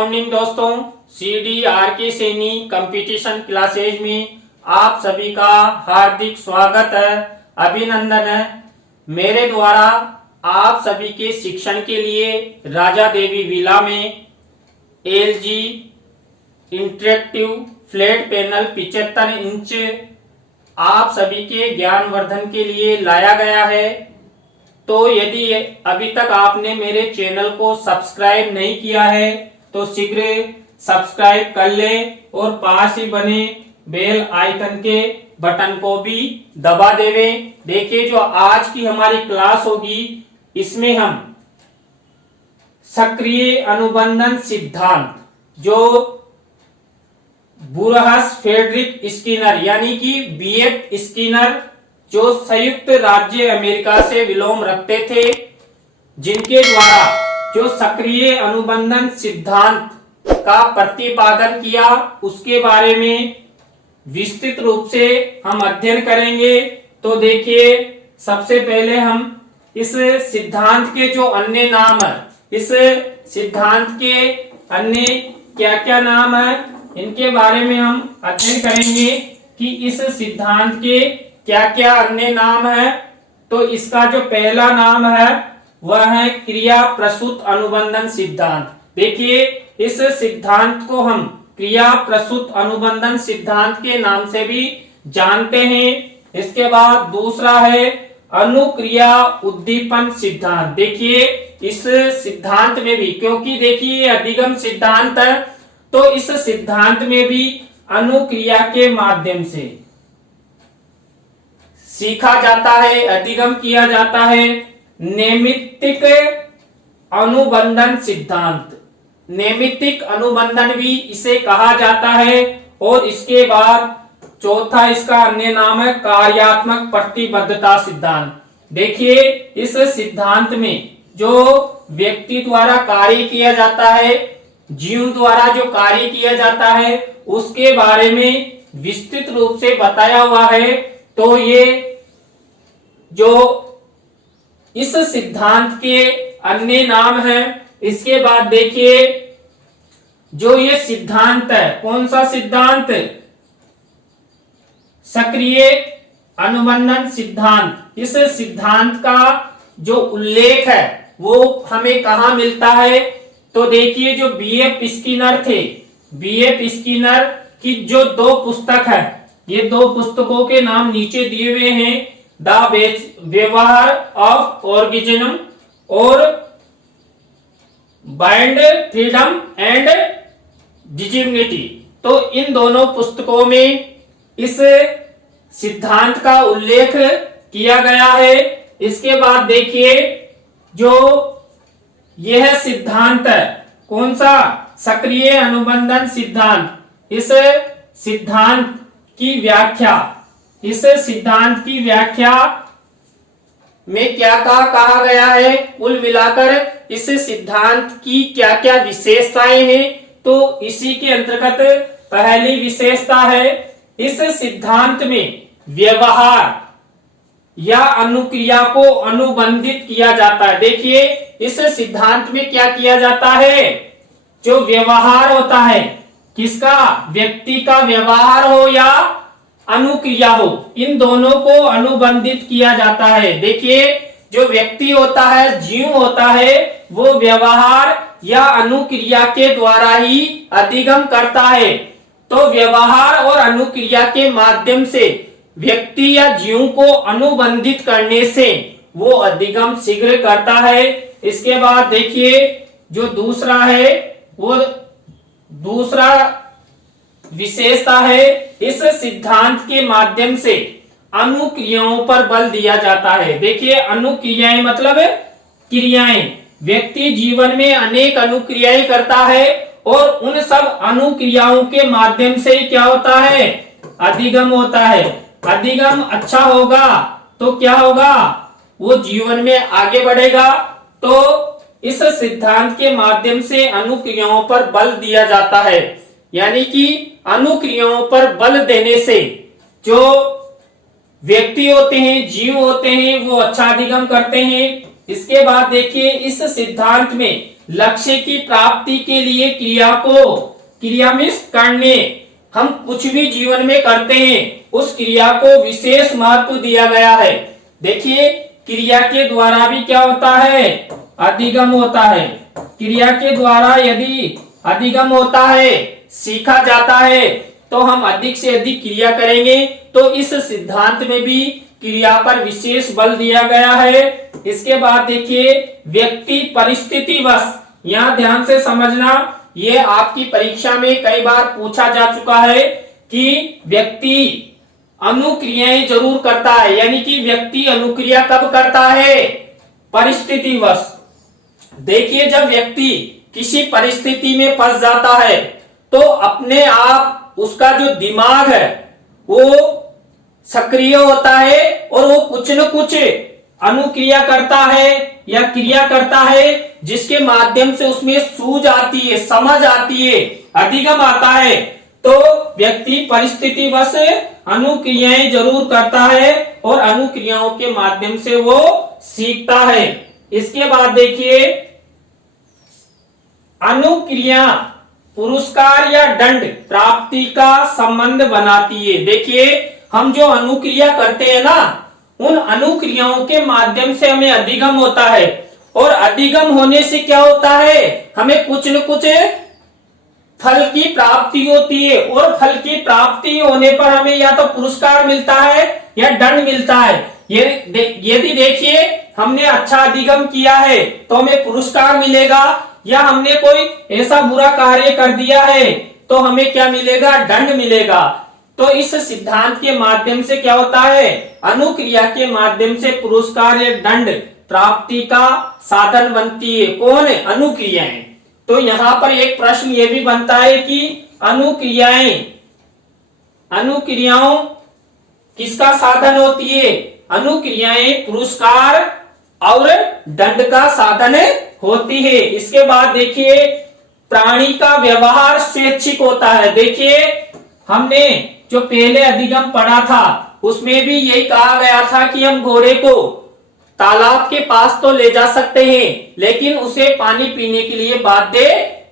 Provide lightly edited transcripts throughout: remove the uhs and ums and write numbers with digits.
Morning दोस्तों। CDRK Saini competition classes में आप सभी का हार्दिक स्वागत है, अभिनंदन है। मेरे द्वारा आप सभी के शिक्षण के लिए राजा देवी विला में LG interactive flat panel 75 inch आप सभी के ज्ञानवर्धन के लिए लाया गया है। तो यदि अभी तक आपने मेरे चैनल को सब्सक्राइब नहीं किया है तो शीघ्र सब्सक्राइब कर ले और पास ही बने बेल आइकन के बटन को भी दबा देवे। देखिए, जो आज की हमारी क्लास होगी इसमें हम सक्रिय अनुबंधन सिद्धांत, जो बुरहस फ्रेडरिक स्किनर यानी कि BF स्किनर, जो संयुक्त राज्य अमेरिका से विलोम रखते थे, जिनके द्वारा जो सक्रिय अनुबंधन सिद्धांत का प्रतिपादन किया, उसके बारे में विस्तृत रूप से हम अध्ययन करेंगे। तो देखिए, सबसे पहले हम इस सिद्धांत के जो अन्य नाम है, इस सिद्धांत के अन्य क्या क्या नाम है, इनके बारे में हम अध्ययन करेंगे कि इस सिद्धांत के क्या क्या अन्य नाम है। तो इसका जो पहला नाम है वह है क्रिया प्रसूत अनुबंधन सिद्धांत। देखिए, इस सिद्धांत को हम क्रिया प्रसूत अनुबंधन सिद्धांत के नाम से भी जानते हैं। इसके बाद दूसरा है अनुक्रिया उद्दीपन सिद्धांत। देखिए, इस सिद्धांत में भी, क्योंकि देखिए अधिगम सिद्धांत है, तो इस सिद्धांत में भी अनुक्रिया के माध्यम से सीखा जाता है, अधिगम किया जाता है। नैमित्तिक अनुबंधन सिद्धांत, नैमित्तिक अनुबंधन भी इसे कहा जाता है। और इसके बाद चौथा इसका अन्य नाम है कार्यात्मक प्रतिबद्धता सिद्धांत। देखिए, इस सिद्धांत में जो व्यक्ति द्वारा कार्य किया जाता है, जीव द्वारा जो कार्य किया जाता है, उसके बारे में विस्तृत रूप से बताया हुआ है। तो ये जो इस सिद्धांत के अन्य नाम है। इसके बाद देखिए, जो ये सिद्धांत है, कौन सा सिद्धांत? सक्रिय अनुबंधन सिद्धांत। इस सिद्धांत का जो उल्लेख है वो हमें कहाँ मिलता है? तो देखिए, जो BF स्किनर थे, BF स्किनर की जो दो पुस्तक है, ये दो पुस्तकों के नाम नीचे दिए हुए हैं, द व्यवहार ऑफ ऑर्गेनिज्म और बाइंड फ्रीडम एंड डिजिग्निटी। तो इन दोनों पुस्तकों में इस सिद्धांत का उल्लेख किया गया है। इसके बाद देखिए, जो यह सिद्धांत है, कौन सा? सक्रिय अनुबंधन सिद्धांत। इस सिद्धांत की व्याख्या, इस सिद्धांत की व्याख्या में क्या कहा गया है, कुल मिलाकर इस सिद्धांत की क्या क्या विशेषताएं हैं, तो इसी के अंतर्गत पहली विशेषता है, इस सिद्धांत में व्यवहार या अनुक्रिया को अनुबंधित किया जाता है। देखिए, इस सिद्धांत में क्या किया जाता है, जो व्यवहार होता है, किसका? व्यक्ति का व्यवहार हो या अनुक्रिया हो, इन दोनों को अनुबंधित किया जाता है। देखिए, जो व्यक्ति होता है, जीव होता है, वो व्यवहार या अनुक्रिया के द्वारा ही अधिगम करता है। तो व्यवहार और अनुक्रिया के माध्यम से व्यक्ति या जीव को अनुबंधित करने से वो अधिगम शीघ्र करता है। इसके बाद देखिए, जो दूसरा है, वो दूसरा विशेषता है, इस सिद्धांत के माध्यम से अनुक्रियाओं पर बल दिया जाता है। देखिए, अनुक्रियाएं मतलब क्रियाएं। व्यक्ति जीवन में अनेक अनुक्रियाएं करता है और उन सब अनुक्रियाओं के माध्यम से क्या होता है? अधिगम होता है। अधिगम अच्छा होगा तो क्या होगा? वो जीवन में आगे बढ़ेगा। तो इस सिद्धांत के माध्यम से अनुक्रियाओं पर बल दिया जाता है, यानी कि अनुक्रियाओं पर बल देने से जो व्यक्ति होते हैं, जीव होते हैं, वो अच्छा अधिगम करते हैं। इसके बाद देखिए, इस सिद्धांत में लक्ष्य की प्राप्ति के लिए क्रिया मीन्स करने, हम कुछ भी जीवन में करते हैं उस क्रिया को विशेष महत्व दिया गया है। देखिए क्रिया के द्वारा भी क्या होता है, अधिगम होता है। क्रिया के द्वारा यदि अधिगम होता है, सीखा जाता है, तो हम अधिक से अधिक क्रिया करेंगे। तो इस सिद्धांत में भी क्रिया पर विशेष बल दिया गया है। इसके बाद देखिए व्यक्ति परिस्थितिवश, यहाँ ध्यान से समझना, ये आपकी परीक्षा में कई बार पूछा जा चुका है कि व्यक्ति अनुक्रियाएं जरूर करता है, यानी कि व्यक्ति अनुक्रिया कब करता है, परिस्थितिवश। देखिए जब व्यक्ति किसी परिस्थिति में फंस जाता है तो अपने आप उसका जो दिमाग है वो सक्रिय होता है और वो कुछ न कुछ अनुक्रिया करता है या क्रिया करता है, जिसके माध्यम से उसमें सूझ आती है, समझ आती है, अधिगम आता है। तो व्यक्ति परिस्थितिवश अनुक्रियाएं जरूर करता है और अनुक्रियाओं के माध्यम से वो सीखता है। इसके बाद देखिए अनुक्रिया पुरस्कार या दंड प्राप्ति का संबंध बनाती है। देखिए हम जो अनुक्रिया करते हैं ना, उन अनुक्रियाओं के माध्यम से हमें अधिगम होता है और अधिगम होने से क्या होता है, हमें कुछ न कुछ फल की प्राप्ति होती है और फल की प्राप्ति होने पर हमें या तो पुरस्कार मिलता है या दंड मिलता है। यदि देखिए हमने अच्छा अधिगम किया है तो हमें पुरस्कार मिलेगा, या हमने कोई ऐसा बुरा कार्य कर दिया है तो हमें क्या मिलेगा, दंड मिलेगा। तो इस सिद्धांत के माध्यम से क्या होता है, अनुक्रिया के माध्यम से पुरस्कार या दंड प्राप्ति का साधन बनती है। कौन है, अनुक्रियाएं। तो यहाँ पर एक प्रश्न ये भी बनता है कि अनुक्रियाओं किसका साधन होती है, अनुक्रियाएं पुरस्कार और दंड का साधन होती है। इसके बाद देखिए प्राणी का व्यवहार स्वैच्छिक होता है। देखिए हमने जो पहले अधिगम पढ़ा था उसमें भी यही कहा गया था कि हम घोड़े को तालाब के पास तो ले जा सकते हैं लेकिन उसे पानी पीने के लिए बाध्य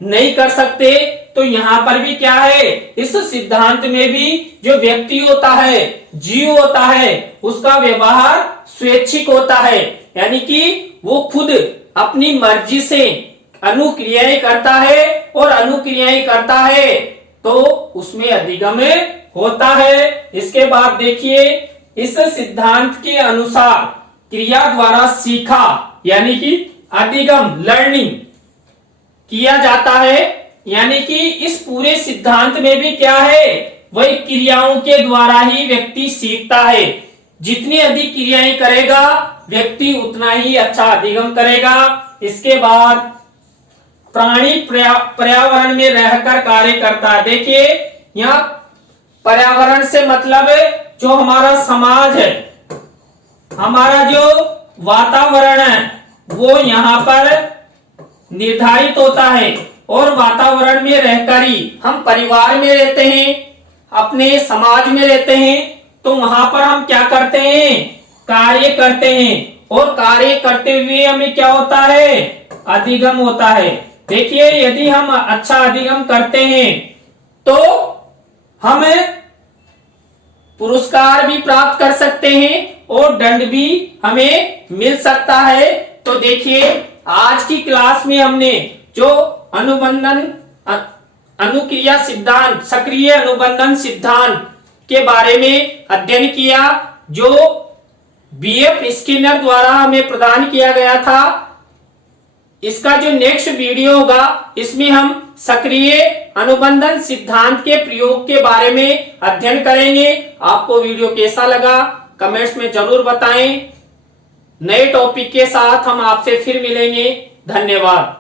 नहीं कर सकते। तो यहाँ पर भी क्या है, इस सिद्धांत में भी जो व्यक्ति होता है, जीव होता है, उसका व्यवहार स्वैच्छिक होता है, यानी कि वो खुद अपनी मर्जी से अनुक्रियाएं करता है और अनुक्रियाएं करता है तो उसमें अधिगम होता है। इसके बाद देखिए इस सिद्धांत के अनुसार क्रिया द्वारा सीखा यानी कि अधिगम लर्निंग किया जाता है, यानी कि इस पूरे सिद्धांत में भी क्या है, वही क्रियाओं के द्वारा ही व्यक्ति सीखता है। जितनी अधिक क्रियाएं करेगा व्यक्ति उतना ही अच्छा अधिगम करेगा। इसके बाद प्राणी पर्यावरण में रहकर कार्य करता है। देखिए यहाँ पर्यावरण से मतलब जो हमारा समाज है, हमारा जो वातावरण है वो यहाँ पर निर्धारित होता है और वातावरण में रहकर ही हम परिवार में रहते हैं, अपने समाज में रहते हैं, तो वहां पर हम क्या करते हैं, कार्य करते हैं और कार्य करते हुए हमें क्या होता है, अधिगम होता है। देखिए यदि हम अच्छा अधिगम करते हैं तो हम पुरस्कार भी प्राप्त कर सकते हैं और दंड भी हमें मिल सकता है। तो देखिए आज की क्लास में हमने जो अनुक्रिया सिद्धांत, सक्रिय अनुबंधन सिद्धांत के बारे में अध्ययन किया, जो बीएफ स्किनर द्वारा हमें प्रदान किया गया था। इसका जो नेक्स्ट वीडियो होगा इसमें हम सक्रिय अनुबंधन सिद्धांत के प्रयोग के बारे में अध्ययन करेंगे। आपको वीडियो कैसा लगा कमेंट्स में जरूर बताएं। नए टॉपिक के साथ हम आपसे फिर मिलेंगे। धन्यवाद।